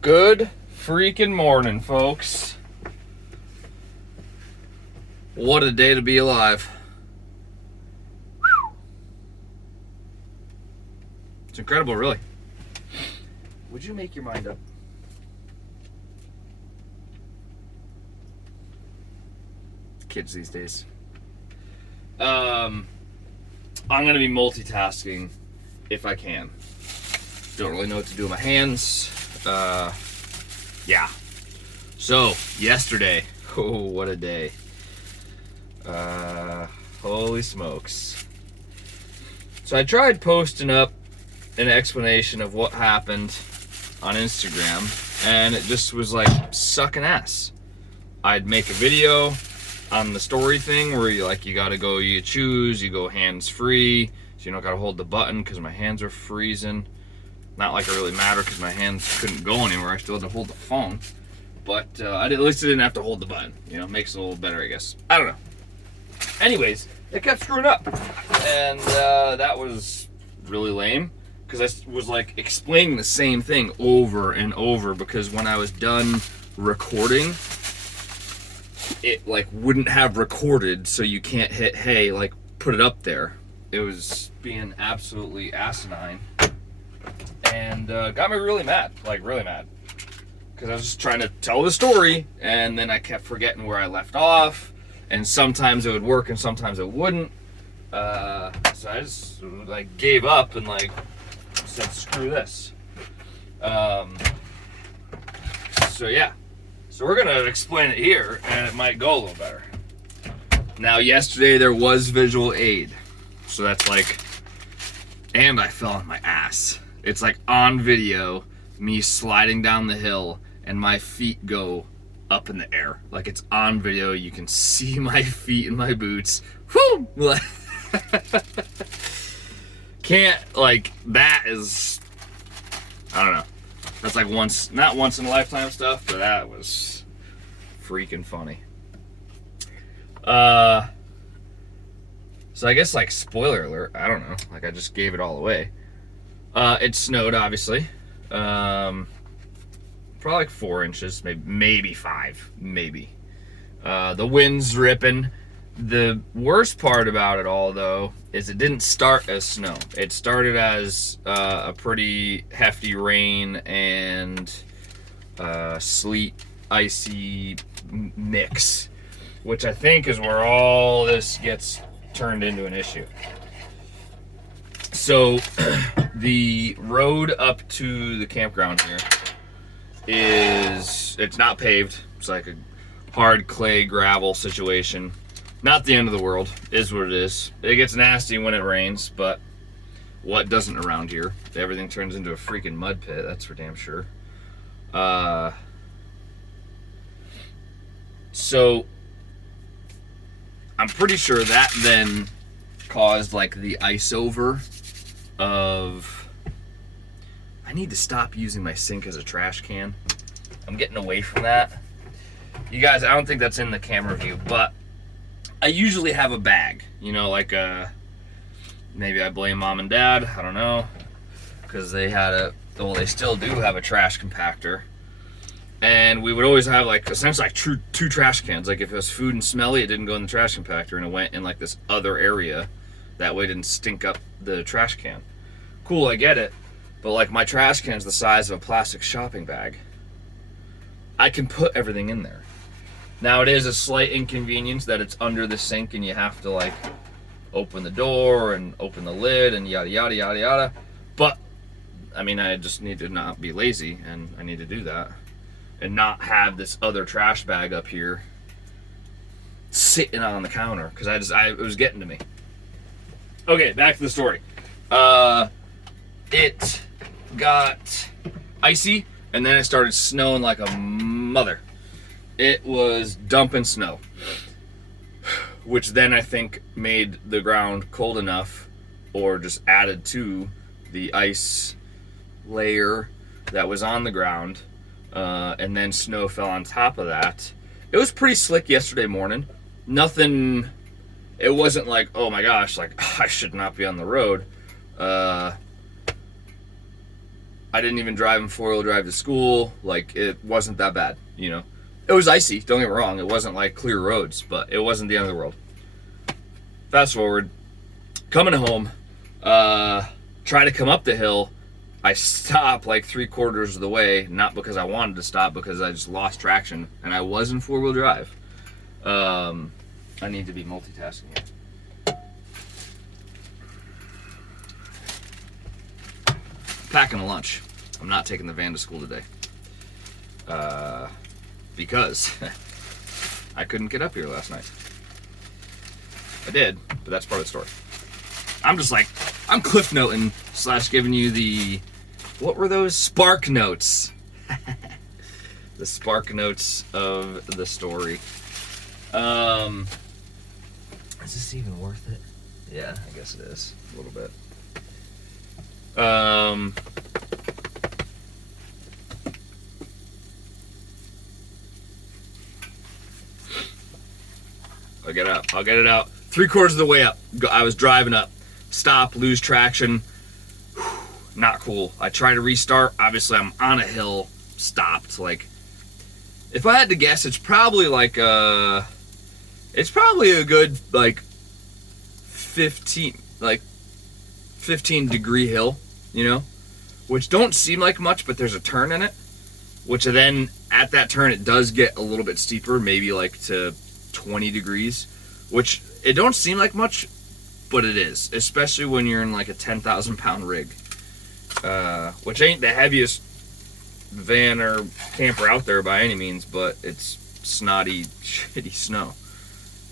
Good freaking morning, folks. What a day to be alive. It's incredible, really. Would you make your mind up? Kids these days. I'm going to be multitasking if I can. Don't really know what to do with my hands. Yeah. So, yesterday. Oh, what a day. Holy smokes. So I tried posting up an explanation of what happened on Instagram, and it just was like sucking ass. I'd make a video on the story thing where you gotta go, you choose, you go hands free, so you don't gotta hold the button because my hands are freezing. Not like it really mattered because my hands couldn't go anywhere. I still had to hold the phone, but at least I didn't have to hold the button. You know, makes it a little better, I guess. I don't know. Anyways, it kept screwing up, and that was really lame because I was like explaining the same thing over and over because when I was done recording, it like wouldn't have recorded, so you can't hit hey, like put it up there. It was being absolutely asinine. And got me really mad, because I was just trying to tell the story, and then I kept forgetting where I left off, and sometimes it would work, and sometimes it wouldn't. So I just like gave up and like said, "Screw this." So yeah, so we're gonna explain it here, and it might go a little better. Now, yesterday there was visual aid, so that's like, and I fell on my ass. It's like on video, me sliding down the hill and my feet go up in the air. Like it's on video, you can see my feet in my boots. Whoo! Can't, like, that is, I don't know. That's like not once in a lifetime stuff, but that was freaking funny. So I guess like spoiler alert, I don't know. Like I just gave it all away. It snowed, obviously. Probably like 4 inches, maybe 5, maybe. The wind's ripping. The worst part about it all, though, is it didn't start as snow. It started as a pretty hefty rain and sleet, icy mix, which I think is where all this gets turned into an issue. So the road up to the campground here it's not paved. It's like a hard clay gravel situation. Not the end of the world, is what it is. It gets nasty when it rains, but what doesn't around here? Everything turns into a freaking mud pit, that's for damn sure. So I'm pretty sure that then caused like the ice over of, I need to stop using my sink as a trash can. I'm getting away from that. You guys, I don't think that's in the camera view, but I usually have a bag, you know, like maybe I blame mom and dad, I don't know, because they still do have a trash compactor. And we would always have like essentially like two trash cans. Like if it was food and smelly, it didn't go in the trash compactor and it went in like this other area. That way it didn't stink up the trash can. Cool, I get it. But like my trash can is the size of a plastic shopping bag. I can put everything in there. Now it is a slight inconvenience that it's under the sink and you have to like open the door and open the lid and yada yada yada yada. But I mean, I just need to not be lazy, and I need to do that and not have this other trash bag up here sitting on the counter because it was getting to me. Okay, back to the story. It got icy and then it started snowing like a mother. It was dumping snow, which then I think made the ground cold enough or just added to the ice layer that was on the ground, and then snow fell on top of that. It was pretty slick yesterday morning. Nothing, it wasn't like, oh my gosh, like I should not be on the road. I didn't even drive in 4-wheel drive to school. Like, it wasn't that bad, you know. It was icy, don't get me wrong. It wasn't like clear roads, but it wasn't the end of the world. Fast forward, coming home, try to come up the hill. I stop like 3/4 of the way, not because I wanted to stop, because I just lost traction, and I was in 4-wheel drive. I need to be multitasking here. Packing a lunch. I'm not taking the van to school today. Because I couldn't get up here last night. I did, but that's part of the story. I'm cliff noting / giving you the, what were those? Spark notes. The spark notes of the story. Is this even worth it? Yeah, I guess it is. A little bit. I'll get it out. 3/4 of the way up, I was driving up. Stop, lose traction. Not cool. I try to restart. Obviously, I'm on a hill. Stopped. Like, if I had to guess, it's probably like it's probably a good like 15 degree hill, you know, which don't seem like much, but there's a turn in it, which then at that turn it does get a little bit steeper, maybe like to 20 degrees, which it don't seem like much, but it is, especially when you're in like a 10,000 pound rig, which ain't the heaviest van or camper out there by any means, but it's snotty, shitty snow.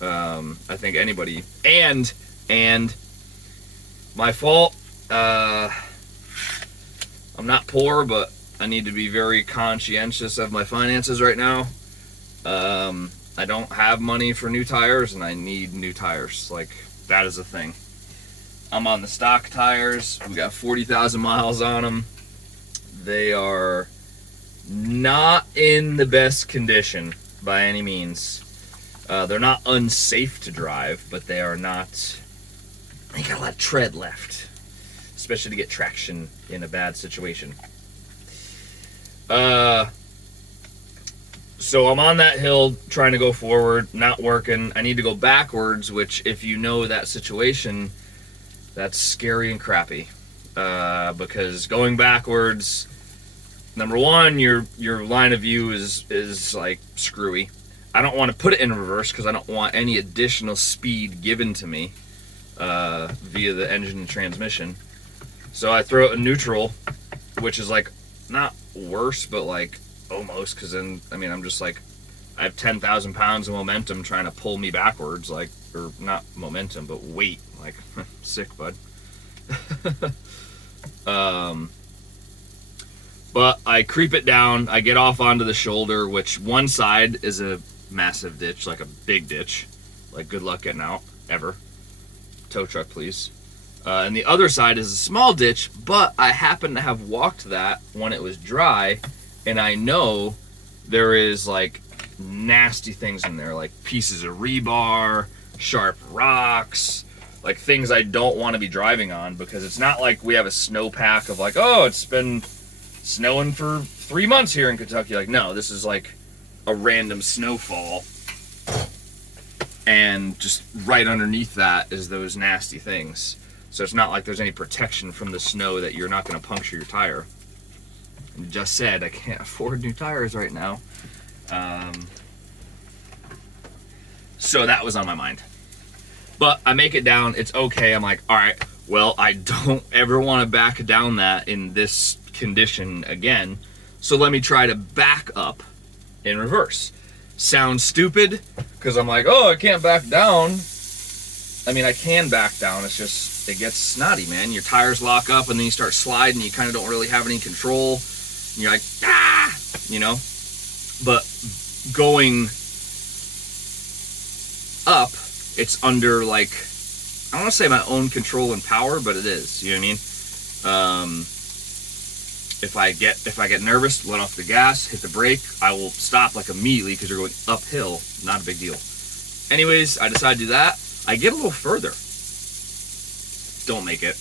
I think anybody, and my fault, I'm not poor, but I need to be very conscientious of my finances right now. I don't have money for new tires, and I need new tires. Like, that is a thing. I'm on the stock tires. We got 40,000 miles on them. They are not in the best condition by any means. They're not unsafe to drive, but they are not. They got a lot of tread left, especially to get traction in a bad situation. So I'm on that hill trying to go forward, not working. I need to go backwards, which, if you know that situation, that's scary and crappy. Because going backwards, number one, your line of view is like screwy. I don't want to put it in reverse because I don't want any additional speed given to me via the engine and transmission. So I throw it in neutral, which is like not worse, but like almost, because then, I mean, I'm just like, I have 10,000 pounds of momentum trying to pull me backwards, like, or not momentum, but weight, like, sick, bud. But I creep it down, I get off onto the shoulder, which one side is a massive ditch, like a big ditch, like, good luck getting out, ever. Tow truck, please. And the other side is a small ditch, but I happen to have walked that when it was dry, and I know there is like nasty things in there, like pieces of rebar, sharp rocks, like things I don't want to be driving on, because it's not like we have a snowpack of like, oh, it's been snowing for 3 months here in Kentucky. Like, no, this is like a random snowfall, and just right underneath that is those nasty things. So it's not like there's any protection from the snow that you're not going to puncture your tire. And just said I can't afford new tires right now. So that was on my mind. But I make it down, it's okay. I'm like, all right, well, I don't ever want to back down that in this condition again. So let me try to back up in reverse. Sounds stupid, because I'm like, oh, I can't back down. I mean, I can back down, it's just, it gets snotty, man. Your tires lock up, and then you start sliding, you kind of don't really have any control. And you're like, ah, you know? But going up, it's under, like, I don't want to say my own control and power, but it is, you know what I mean? If I get nervous, let off the gas, hit the brake, I will stop like immediately because you're going uphill. Not a big deal. Anyways, I decide to do that. I get a little further. Don't make it.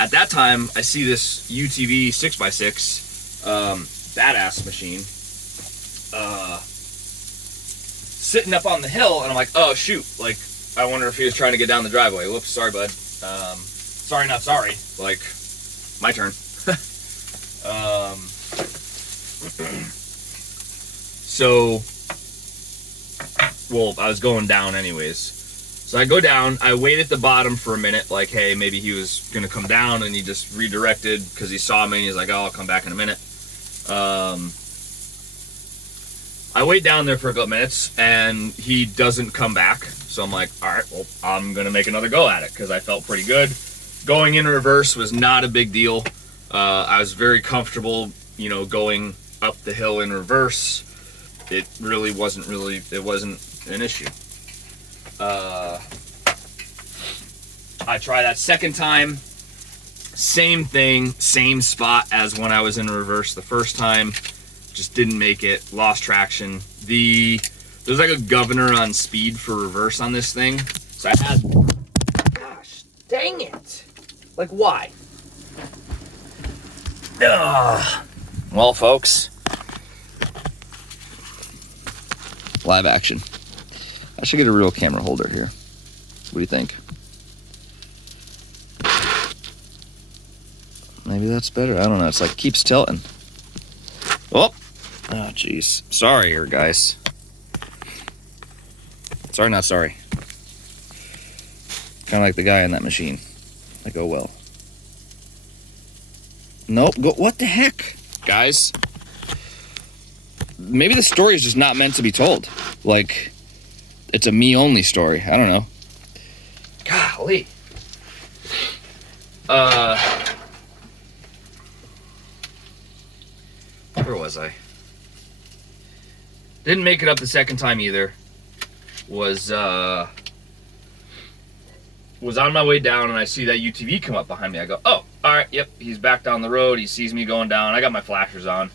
at that time, I see this UTV 6x6 badass machine sitting up on the hill, and I'm like, oh shoot, like, I wonder if he was trying to get down the driveway. Whoops, sorry, bud. Sorry, not sorry. Like, my turn. So, well, I was going down anyways. So I go down, I wait at the bottom for a minute, like, hey, maybe he was gonna come down, and he just redirected because he saw me, and he's like, oh, I'll come back in a minute. I wait down there for a couple minutes, and he doesn't come back. So I'm like, all right, well, I'm gonna make another go at it, because I felt pretty good. Going in reverse was not a big deal. I was very comfortable, you know, going up the hill in reverse. It really wasn't an issue. I try that second time, same thing, same spot as when I was in reverse the first time, just didn't make it, lost traction. There's like a governor on speed for reverse on this thing, so I had, gosh, dang it, like why? Ugh. Well, folks, live action. I should get a real camera holder here. What do you think? Maybe that's better. I don't know. It's like keeps tilting. Oh, jeez. Sorry here, guys. Sorry, not sorry. Kind of like the guy on that machine. Like, oh well. Nope. Go. What the heck, guys? Maybe the story is just not meant to be told. Like, it's a me-only story. I don't know. Golly. Where was I? Didn't make it up the second time either. Was on my way down, and I see that UTV come up behind me. I go, oh, all right, yep, he's back down the road. He sees me going down. I got my flashers on.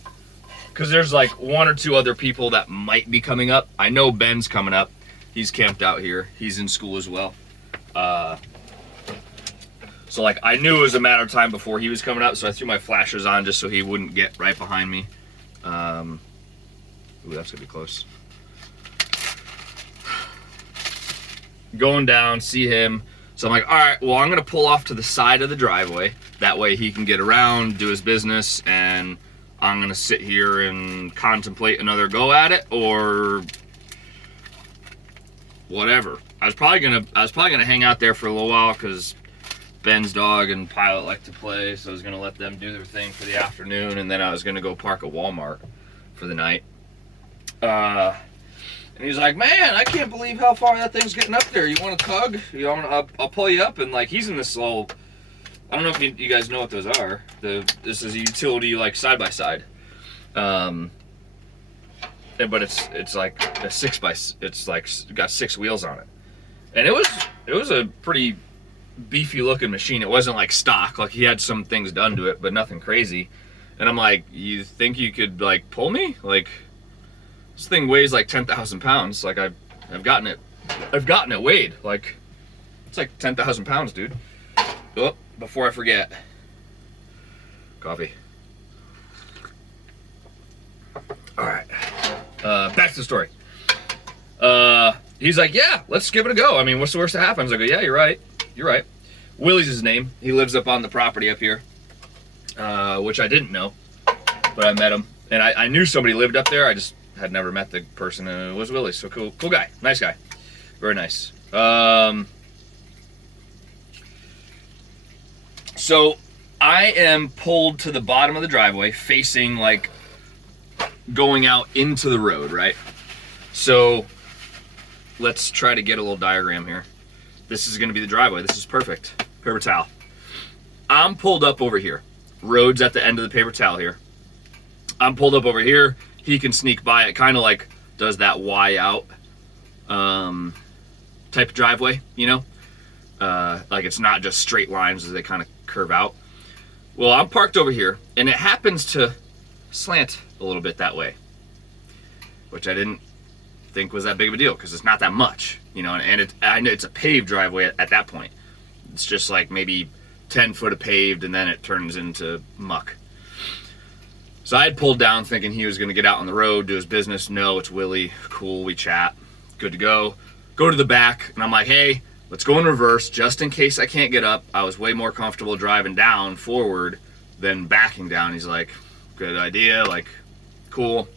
Because there's like one or two other people that might be coming up. I know Ben's coming up. He's camped out here. He's in school as well. So like I knew it was a matter of time before he was coming up, so I threw my flashers on just so he wouldn't get right behind me. Ooh, that's gonna be close. Going down, see him. So I'm like, all right, well, I'm gonna pull off to the side of the driveway. That way he can get around, do his business, and I'm gonna sit here and contemplate another go at it, or whatever. I was probably gonna hang out there for a little while because Ben's dog and Pilot like to play, so I was gonna let them do their thing for the afternoon, and then I was gonna go park at Walmart for the night. And he's like, man, I can't believe how far that thing's getting up there. You want a tug? You know, I'll pull you up. And like, he's in this little, I don't know if you guys know what those are. This is a utility like side by side, but it's like a 6x. It's like got 6 wheels on it, and it was a pretty beefy looking machine. It wasn't like stock. Like he had some things done to it, but nothing crazy. And I'm like, you think you could like pull me? Like, this thing weighs like 10,000 pounds. Like I've gotten it weighed. Like it's like 10,000 pounds, dude. Oh, before I forget, coffee. All right, back to the story. He's like, yeah, let's give it a go. I mean, what's the worst that happens? I go, yeah, you're right. Willie's his name. He lives up on the property up here, which I didn't know, but I met him, and I knew somebody lived up there. I just had never met the person, and it was Willie. So cool guy, nice guy, very nice. So I am pulled to the bottom of the driveway, facing like going out into the road, right? So let's try to get a little diagram here. This is gonna be the driveway. This is perfect. Paper towel. I'm pulled up over here. Road's at the end of the paper towel here. I'm pulled up over here. He can sneak by it, kind of like does that Y out type of driveway, you know? Like it's not just straight lines as they kind of curve out. Well, I'm parked over here, and it happens to slant a little bit that way, which I didn't think was that big of a deal because it's not that much, you know, and I know it's a paved driveway at that point. It's just like maybe 10 foot of paved, and then it turns into muck. So I had pulled down thinking he was going to get out on the road, do his business. No, it's Willie. Cool, we chat. Good to go. Go to the back, and I'm like, hey, let's go in reverse just in case I can't get up. I was way more comfortable driving down forward than backing down. He's like, good idea, like, cool.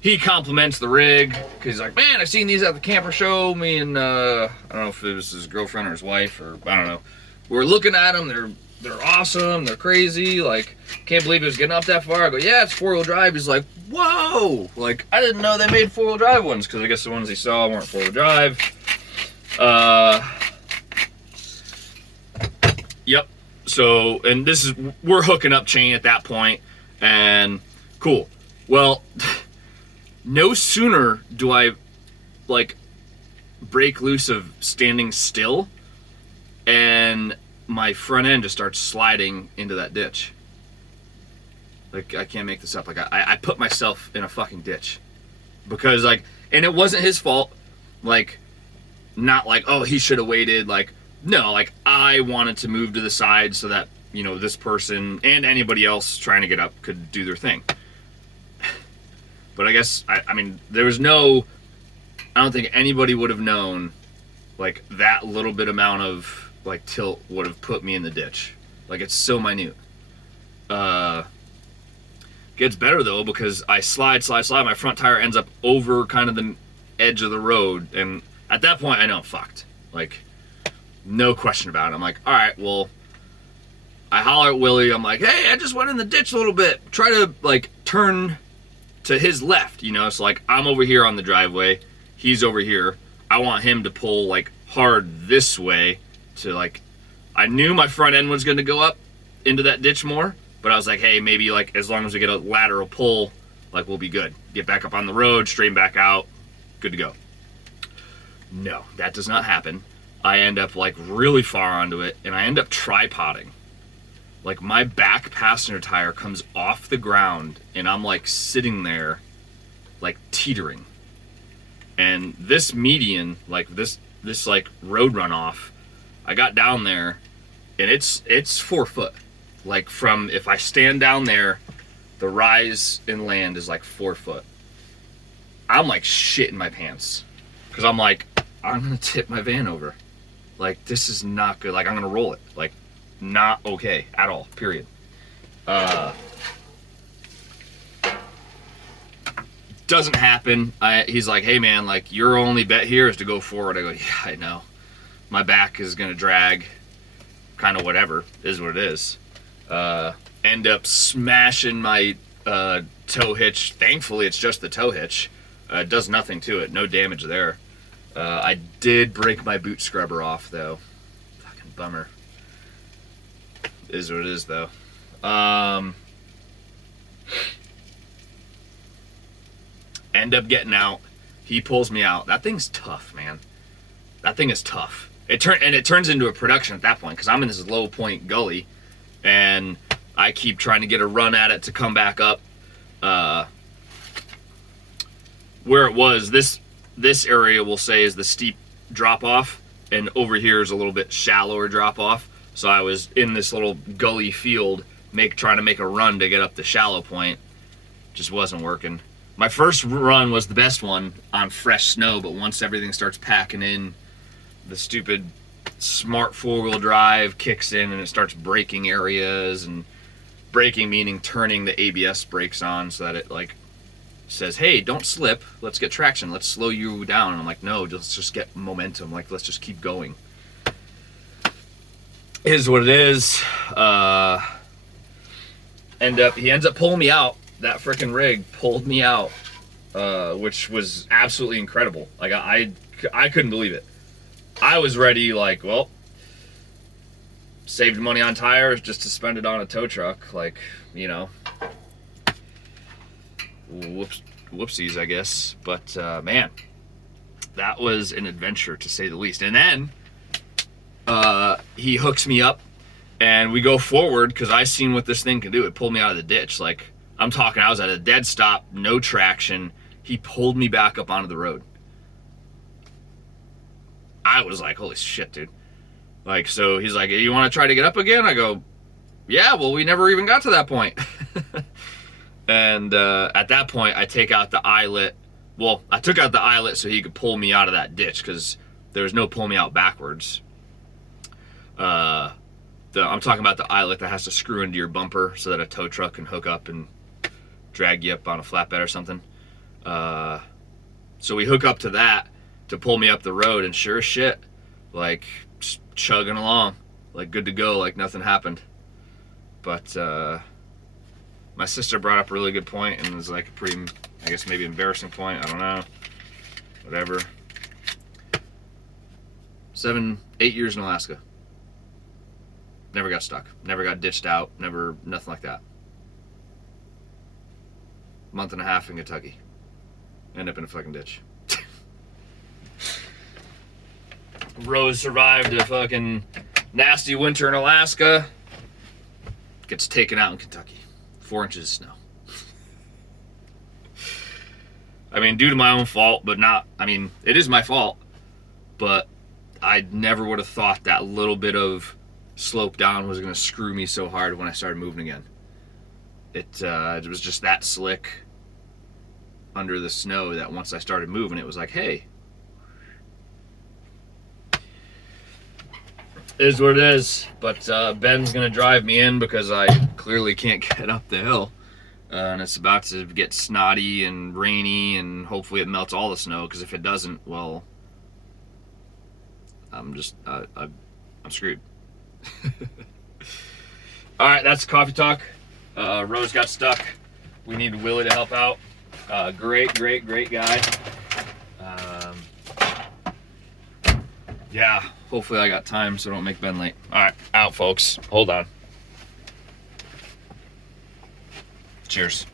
He compliments the rig, because he's like, man, I've seen these at the camper show. Me and, I don't know if it was his girlfriend or his wife, or I don't know. We were looking at them, they're awesome, they're crazy, like, can't believe it was getting up that far. I go, yeah, it's 4-wheel drive. He's like, whoa, like, I didn't know they made 4-wheel drive ones, because I guess the ones he saw weren't 4-wheel drive. Yep. So, and this is, we're hooking up chain at that point, and cool. Well, no sooner do I, like, break loose of standing still, and my front end just starts sliding into that ditch. Like, I can't make this up. Like, I put myself in a fucking ditch. Because, like, and it wasn't his fault. Like, not like, oh, he should have waited. Like, no, like, I wanted to move to the side so that, you know, this person and anybody else trying to get up could do their thing. But I guess, I mean, there was no, I don't think anybody would have known, like, that little bit amount of, like, tilt would have put me in the ditch. Like, it's so minute. Gets better though, because I slide, my front tire ends up over kind of the edge of the road, and at that point I know I'm fucked. Like, no question about it. I'm like, all right, well, I holler at Willie. I'm like, hey, I just went in the ditch a little bit. Try to, like, turn to his left, you know? So, like, I'm over here on the driveway, he's over here. I want him to pull, like, hard this way to, like, I knew my front end was going to go up into that ditch more, but I was like, hey, maybe, like, as long as we get a lateral pull, like, we'll be good. Get back up on the road, straighten back out, good to go. No, that does not happen. I end up, like, really far onto it, and I end up tripoding. Like, my back passenger tire comes off the ground, and I'm, like, sitting there, like, teetering. And this median, like, this like, road runoff, I got down there, and it's 4 foot. Like, from, if I stand down there, the rise and land is like 4 foot. I'm like shitting my pants, because I'm like, I'm gonna tip my van over. Like, this is not good. Like, I'm gonna roll it. Like, not okay at all, period. Doesn't happen. He's like, hey man, like, your only bet here is to go forward. I go, yeah, I know. My back is gonna drag, kind of whatever, is what it is. End up smashing my tow hitch. Thankfully, it's just the tow hitch. It does nothing to it, no damage there. I did break my boot scrubber off though. Fucking bummer. Is what it is though. End up getting out. He pulls me out. That thing's tough, man. That thing is tough. It turns into a production at that point, because I'm in this low point gully, and I keep trying to get a run at it to come back up. Where it was, this area we'll say is the steep drop off, and over here is a little bit shallower drop off. So I was in this little gully field, trying to make a run to get up the shallow point. Just wasn't working. My first run was the best one on fresh snow, but once everything starts packing in, the stupid smart 4-wheel drive kicks in and it starts braking areas, and braking meaning turning the ABS brakes on so that it, like, says, hey, don't slip, let's get traction, let's slow you down. And I'm like, no, let's just get momentum, like, let's just keep going. Is what it is. He ends up pulling me out. That freaking rig pulled me out, which was absolutely incredible. Like, I couldn't believe it. I was ready, like, well, saved money on tires just to spend it on a tow truck, like, you know, whoopsies, I guess. But man, that was an adventure to say the least. And then he hooks me up, and we go forward because I seen what this thing can do. It pulled me out of the ditch. Like, I'm talking, I was at a dead stop, no traction. He pulled me back up onto the road. I was like, holy shit, dude. Like, so he's like, you want to try to get up again? I go, yeah, well, we never even got to that point. And at that point, I take out the eyelet. Well, I took out the eyelet so he could pull me out of that ditch, because there was no pull me out backwards. I'm talking about the eyelet that has to screw into your bumper so that a tow truck can hook up and drag you up on a flatbed or something. So we hook up to that to pull me up the road, and sure as shit, like, just chugging along, like good to go, like nothing happened. But my sister brought up a really good point, and it was like a pretty, I guess maybe embarrassing point, I don't know, whatever. 7, 8 years in Alaska. Never got stuck, never got ditched out, never, nothing like that. Month and a half in Kentucky. End up in a fucking ditch. Rose survived a fucking nasty winter in Alaska. Gets taken out in Kentucky. 4 inches of snow. I mean, due to my own fault, but not, I mean, it is my fault, but I never would have thought that little bit of slope down was going to screw me so hard when I started moving again. It was just that slick under the snow that once I started moving, it was like, hey, is what it is. But Ben's gonna drive me in because I clearly can't get up the hill, and it's about to get snotty and rainy, and hopefully it melts all the snow, because if it doesn't, well, I'm just I'm screwed. All right, that's coffee talk. Rose got stuck. We need Willie to help out. Great guy. Yeah, hopefully I got time so I don't make Ben late. All right, out, folks. Hold on. Cheers.